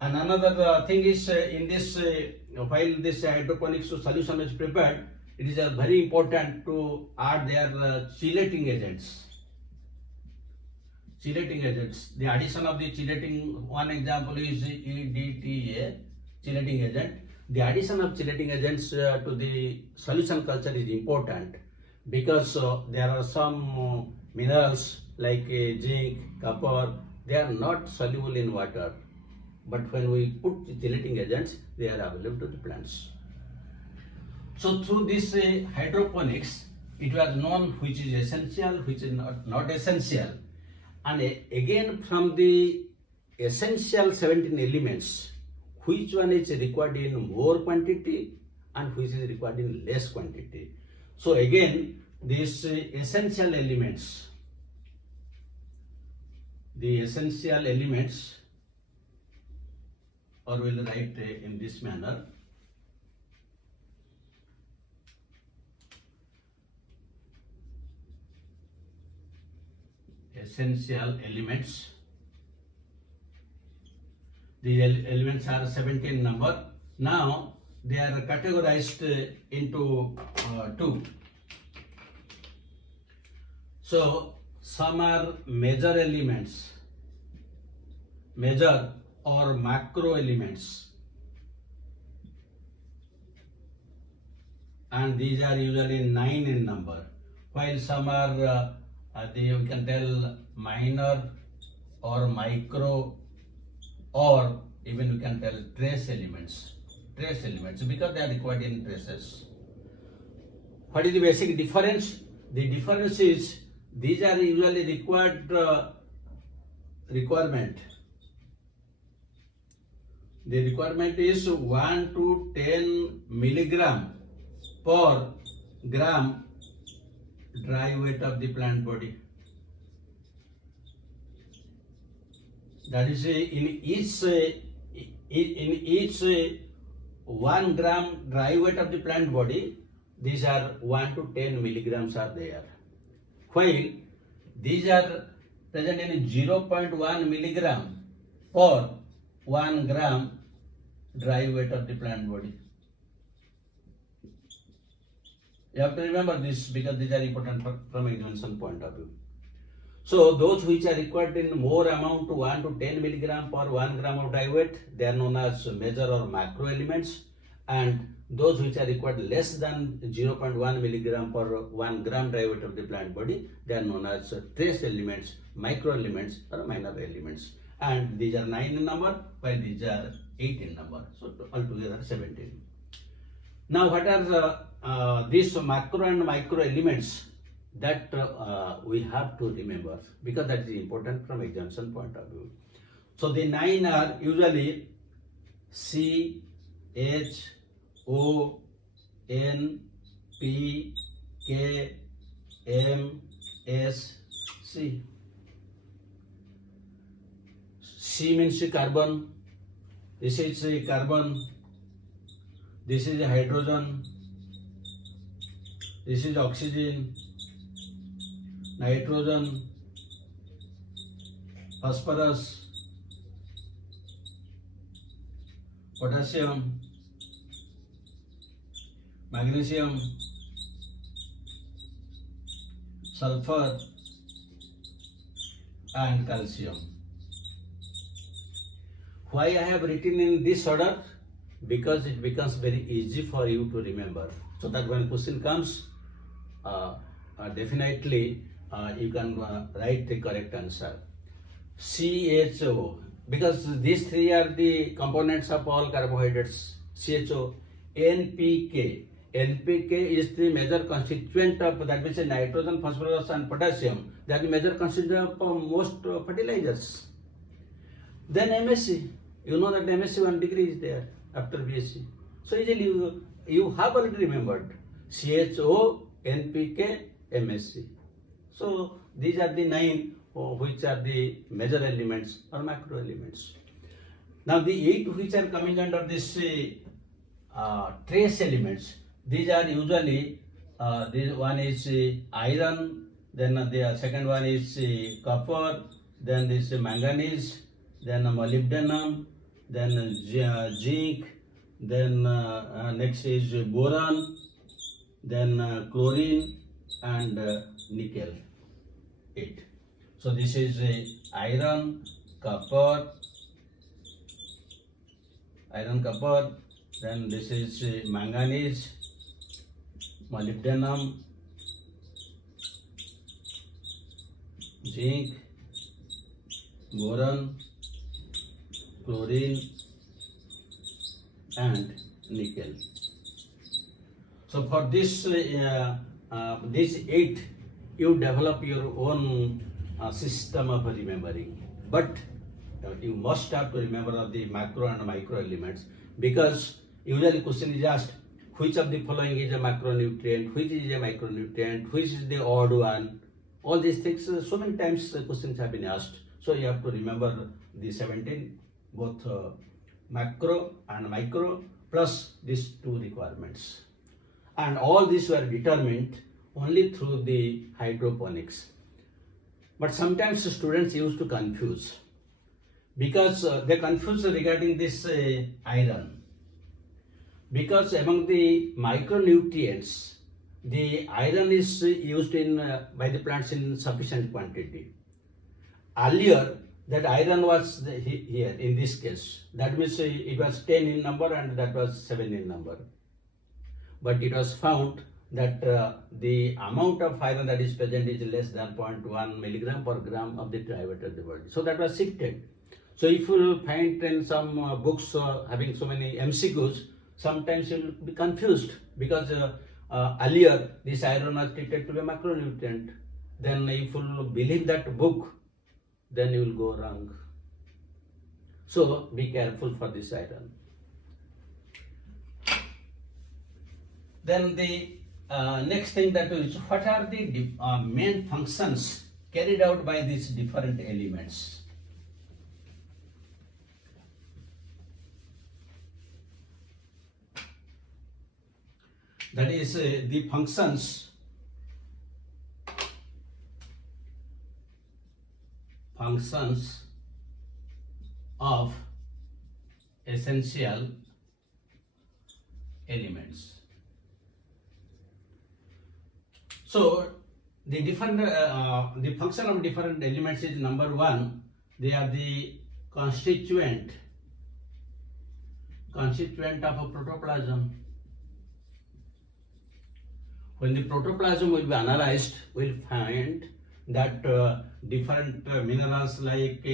And another thing is in this while this hydroponics solution is prepared, it is very important to add their chelating agents. Chelating agents. The addition of the chelating, one example is EDTA, chelating agent. The addition of chelating agents to the solution culture is important because there are some minerals like zinc, copper, they are not soluble in water. But when we put the chelating agents, they are available to the plants. So through this hydroponics, it was known which is essential, which is not essential. And again from the essential 17 elements, which one is required in more quantity and which is required in less quantity. So again, these essential elements, the essential elements, or we'll write in this manner. Essential elements. The elements are 17 number. Now they are categorized into two. So some are major elements, major or macro elements, and these are usually 9 in number, while some are we can tell minor or micro, or even we can tell trace elements because they are required in traces. What is the basic difference? The difference is these are usually requirement. The requirement is 1 to 10 milligram per gram dry weight of the plant body. That is in each 1 gram dry weight of the plant body, these are 1 to 10 milligrams are there. While these are present in 0.1 milligram per 1 gram dry weight of the plant body. You have to remember this because these are important from examination point of view. So those which are required in more amount to 1 to 10 milligram per 1 gram of dry weight, they are known as major or macro elements, and those which are required less than 0.1 milligram per 1 gram dry weight of the plant body, they are known as trace elements, micro elements or minor elements. And these are 9 in number, while these are 8 in number. So altogether 17. Now what are these macro and micro elements that we have to remember, because that is important from examination point of view. So the 9 are usually C, H, O, N, P, K, M, S, C. C means carbon. This is carbon. This is hydrogen. This is oxygen, nitrogen, phosphorus, potassium, magnesium, sulfur, and calcium. Why I have written in this order? Because it becomes very easy for you to remember, so that when question comes, definitely you can write the correct answer. CHO, because these three are the components of all carbohydrates. CHO, NPK. NPK is the major constituent of, that means nitrogen, phosphorus and potassium. They are the major constituent of most fertilizers. Then MSc, you know that MSc 1 degree is there after BSc. So easily you have already remembered CHO, NPK, MSc. So these are the 9 which are the major elements or macro elements. Now the 8 which are coming under this trace elements, these are usually this one is iron, then the second one is copper, then this manganese, then molybdenum, then zinc, then next is boron, then chlorine and nickel 8. So this is iron, copper, then this is manganese, molybdenum, zinc, boron, chlorine and nickel. So for this these 8 you develop your own system of remembering, but you must have to remember the macro and micro elements, because usually question is asked which of the following is a macronutrient, which is a micronutrient, which is the odd one. All these things, so many times the questions have been asked. So you have to remember the 17, both macro and micro, plus these 2 requirements. And all these were determined only through the hydroponics. But sometimes students used to confuse, because they confuse regarding this iron. Because among the micronutrients, the iron is used in by the plants in sufficient quantity. Earlier, that iron was here in this case. That means it was 10 in number and that was 7 in number. But it was found that the amount of iron that is present is less than 0.1 milligram per gram of the diet of the body. So that was shifted. So if you find in some books having so many MCQs, sometimes you will be confused, because earlier this iron was treated to be a macronutrient. Then if you believe that book, then you will go wrong. So be careful for this iron. Then the next thing that is, what are the main functions carried out by these different elements? That is the functions of essential elements. So the different the function of different elements is, number 1, they are the constituent of a protoplasm. When the protoplasm will be analyzed, we will find that different minerals like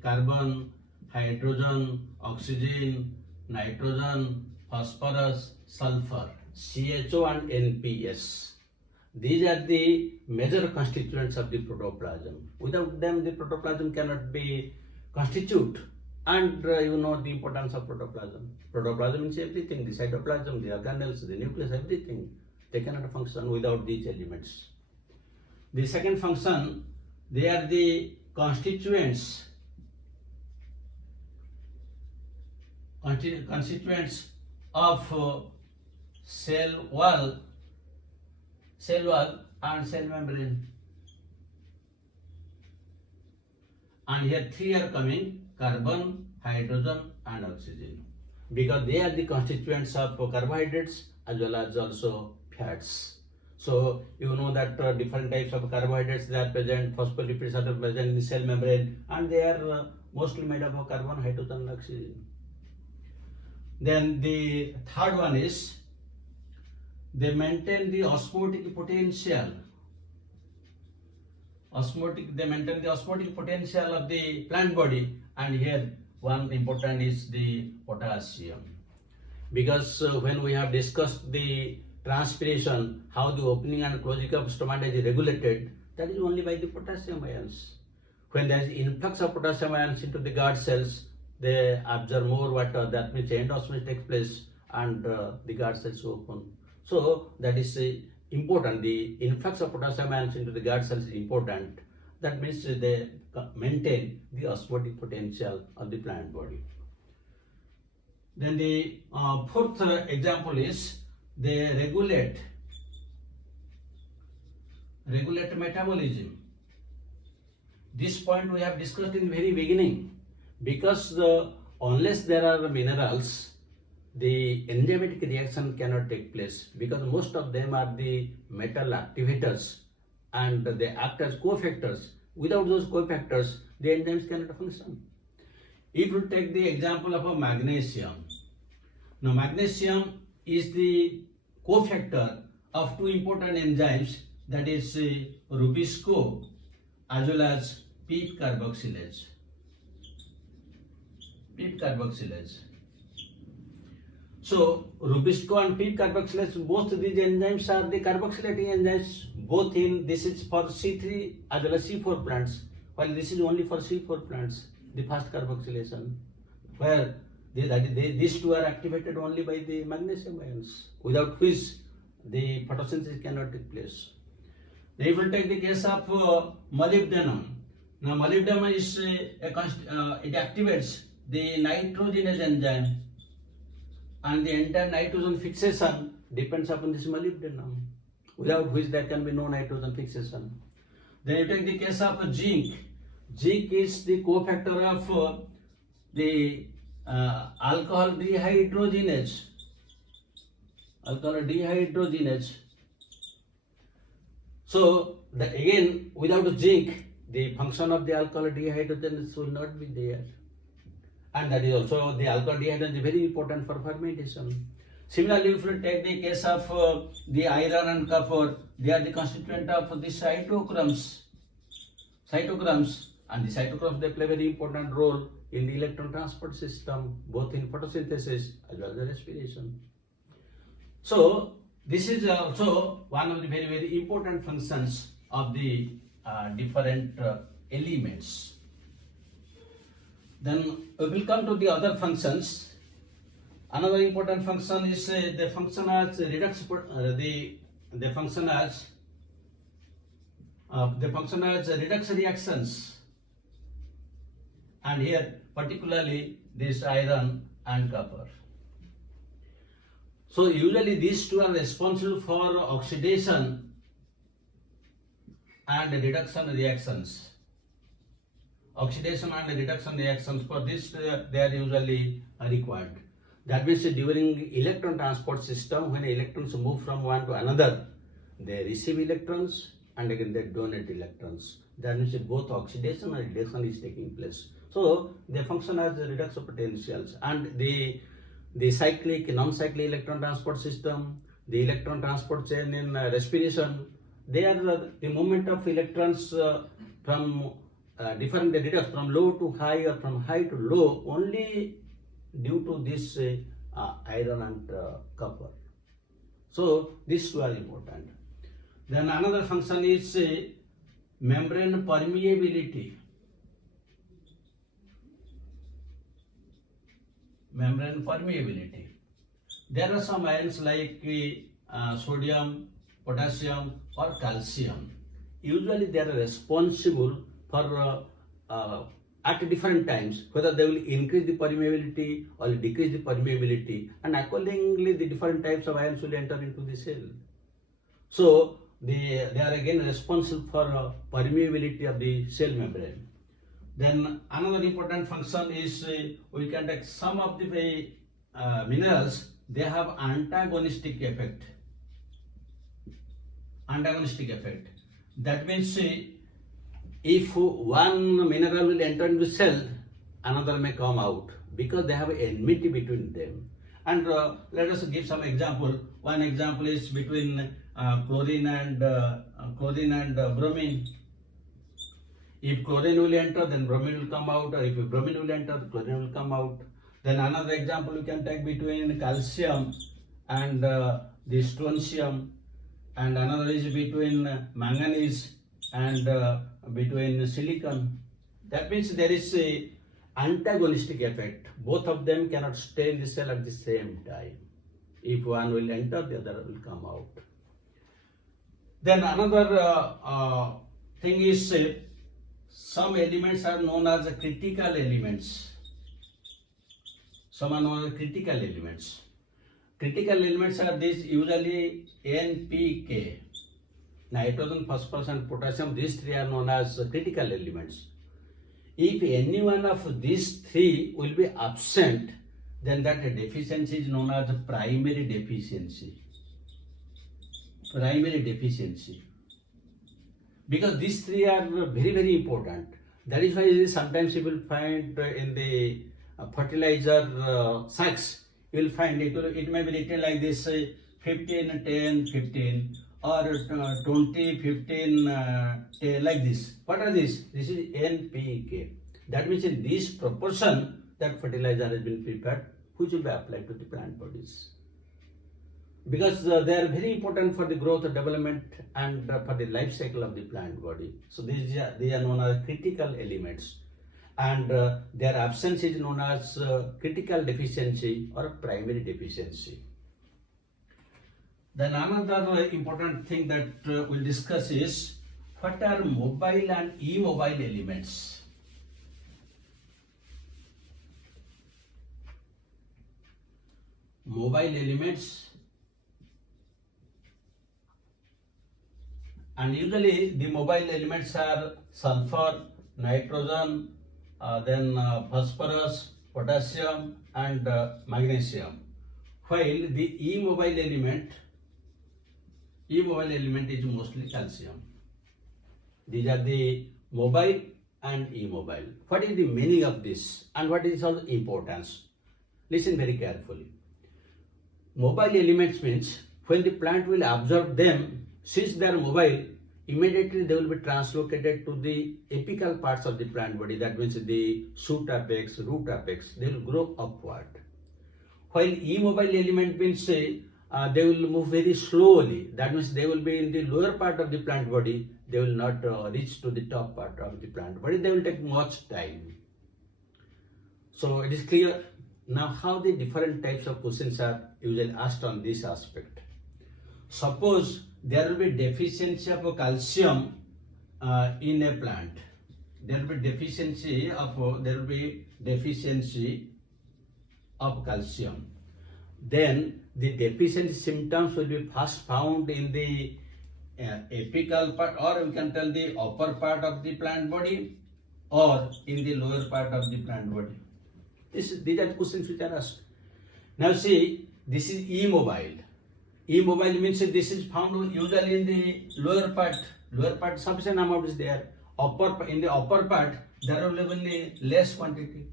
carbon, hydrogen, oxygen, nitrogen, phosphorus, sulfur, CHO and NPS. These are the major constituents of the protoplasm. Without them, the protoplasm cannot be constituted. And you know the importance of protoplasm. Protoplasm is everything, the cytoplasm, the organelles, the nucleus, everything. They cannot function without these elements. The second function, they are the constituents of cell wall and cell membrane. And here 3 are coming: carbon, hydrogen and oxygen, because they are the constituents of carbohydrates as well as also fats. So you know that different types of carbohydrates, they are present, phospholipids are present in the cell membrane, and they are mostly made up of carbon, hydrogen and oxygen. Then the third one is, they maintain the osmotic potential. They maintain the osmotic potential of the plant body, and here one important is the potassium. Because when we have discussed the transpiration, how the opening and closing of stomata is regulated, that is only by the potassium ions. When there is influx of potassium ions into the guard cells, they absorb more water, that means endosmosis takes place and the guard cells open. So that is important. The influx of potassium ions into the guard cells is important. That means they maintain the osmotic potential of the plant body. Then the fourth example is, they regulate metabolism. This point we have discussed in the very beginning, because unless there are minerals, the enzymatic reaction cannot take place because most of them are the metal activators and they act as cofactors. Without those cofactors, the enzymes cannot function. If you take the example of a magnesium, now magnesium is the cofactor of two important enzymes, that is Rubisco as well as PEEP carboxylase. PEEP carboxylase. So Rubisco and PEEP carboxylase, both these enzymes are the carboxylating enzymes, both in, this is for C3 as well as C4 plants, while this is only for C4 plants, the fast carboxylation, where these two are activated only by the magnesium ions, without which the photosynthesis cannot take place. Now, if we take the case of molybdenum, now molybdenum is it activates the nitrogenase enzyme, and the entire nitrogen fixation depends upon this molybdenum, without which there can be no nitrogen fixation. Then you take the case of zinc. Zinc is the cofactor of the alcohol dehydrogenase. Alcohol dehydrogenase. So again, without zinc, the function of the alcohol dehydrogenase will not be there. And that is also, the alcohol dehydrogenase is very important for fermentation. Similarly, if you take the case of the iron and copper, they are the constituent of the cytochromes. And the cytochromes, they play a very important role in the electron transport system, both in photosynthesis as well as respiration. So this is also one of the very, very important functions of the different elements. Then we will come to the other functions. Another important function is the function as redox, the function as redox reactions, and here particularly this iron and copper. So usually these two are responsible for oxidation and reduction reactions. Oxidation and reduction reactions, for this they are usually required. That means during electron transport system, when electrons move from one to another, they receive electrons and again they donate electrons. That means both oxidation and reduction is taking place. So they function as redox potentials, and the cyclic, non-cyclic electron transport system, the electron transport chain in respiration, they are the movement of electrons from different redox, from low to high or from high to low, only due to this iron and copper. So these two are important. Then another function is membrane permeability. Membrane permeability. There are some ions like sodium, potassium or calcium. Usually they are responsible for at different times, whether they will increase the permeability or decrease the permeability, and accordingly the different types of ions will enter into the cell. So they are again responsible for permeability of the cell membrane. Then another important function is we can take some of the minerals, they have antagonistic effect. Antagonistic effect. That means if one mineral will enter into cell, another may come out because they have enmity between them. And let us give some example. One example is between chlorine and bromine. If chlorine will enter, then bromine will come out, or if bromine will enter, chlorine will come out. Then another example we can take between calcium and the strontium, and another is between manganese and between silicon. That means there is a antagonistic effect. Both of them cannot stay in the cell at the same time. If one will enter, the other will come out. Then another thing is some elements are known as critical elements. Some are known as critical elements. Critical elements are these, usually NPK. Nitrogen, phosphorus and potassium, these three are known as critical elements. If any one of these three will be absent, then that deficiency is known as primary deficiency. Primary deficiency. Because these three are very important. That is why sometimes you will find in the fertilizer sacks, you will find it may be written like this 15, 10, 15 or 20, 15, 10, like this. What are these? This is NPK. That means in this proportion that fertilizer has been prepared, which will be applied to the plant bodies. Because they are very important for the growth and development and for the life cycle of the plant body. So they are known as critical elements, and their absence is known as critical deficiency or primary deficiency. Then another important thing that we'll discuss is what are mobile and immobile elements. Mobile elements, and usually the mobile elements are sulfur, nitrogen, then phosphorus, potassium and magnesium. While the immobile element is mostly calcium. These are the mobile and immobile. What is the meaning of this and what is also importance? Listen very carefully. Mobile elements means when the plant will absorb them, since they are mobile, immediately they will be translocated to the apical parts of the plant body. That means the shoot apex, root apex, they will grow upward. While immobile element means they will move very slowly. That means they will be in the lower part of the plant body. They will not reach to the top part of the plant body. They will take much time. So it is clear now how the different types of questions are usually asked on this aspect. Suppose there will be deficiency of calcium in a plant. There will be deficiency of calcium. Then the deficiency symptoms will be first found in the apical part, or we can tell the upper part of the plant body, or in the lower part of the plant body. These are the questions which are asked. Now see, this is immobile. Immobile means this is found usually in the lower part. Lower part sufficient amount is there. In the upper part there are only less quantity.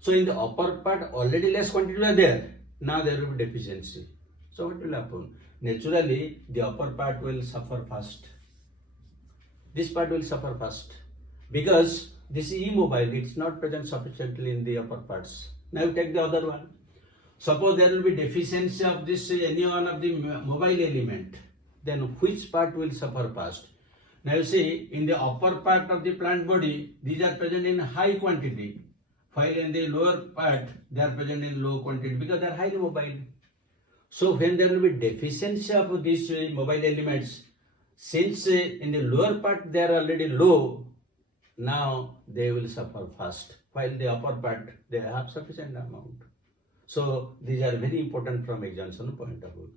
So in the upper part already less quantity are there. Now there will be deficiency. So what will happen? Naturally the upper part will suffer first. This part will suffer first because this is immobile. It's not present sufficiently in the upper parts. Now you take the other one. Suppose there will be deficiency of this any one of the mobile element, then which part will suffer first? Now you see, in the upper part of the plant body, these are present in high quantity, while in the lower part they are present in low quantity because they are highly mobile. So when there will be deficiency of these mobile elements, since in the lower part they are already low, now they will suffer first, while the upper part they have sufficient amount. So these are very important from examination point of view.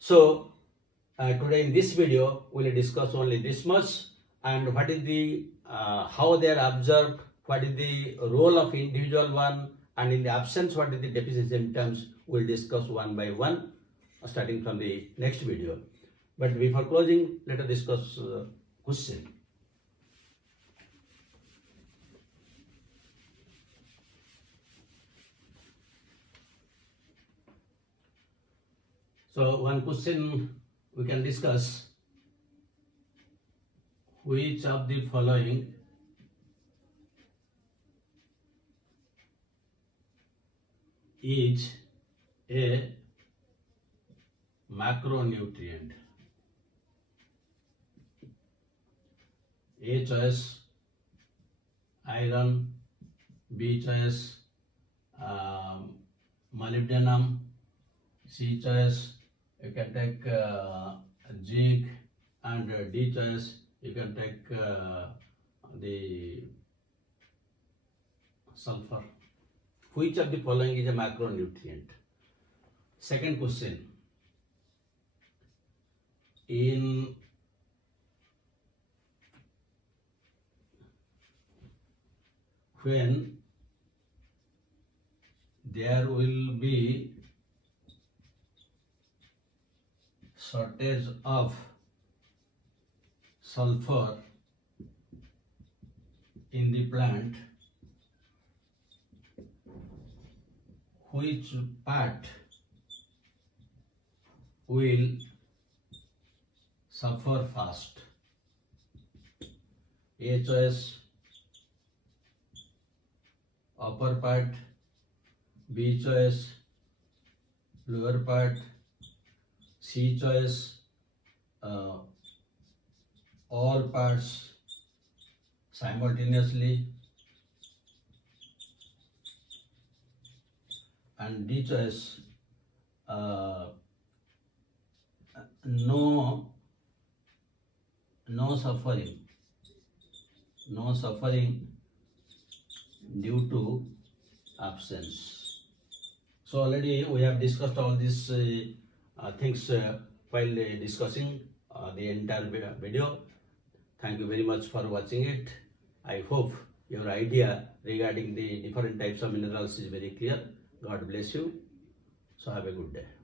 So today in this video we will discuss only this much, and what is the how they are observed, what is the role of individual one, and in the absence what is the deficiency symptoms. We will discuss one by one starting from the next video. But before closing, let us discuss question. So one question we can discuss: which of the following is a macronutrient? A choice iron, B choice molybdenum, C choice you can take zinc, and D choice you can take the sulfur. Which of the following is a macronutrient? Second question: in when there will be shortage of sulfur in the plant, which part will suffer fast? A choice upper part, B choice lower part, C choice all parts simultaneously, and D choice no suffering due to absence. So already we have discussed all these things while discussing the entire video. Thank you very much for watching it. I hope your idea regarding the different types of minerals is very clear. God bless you. So have a good day.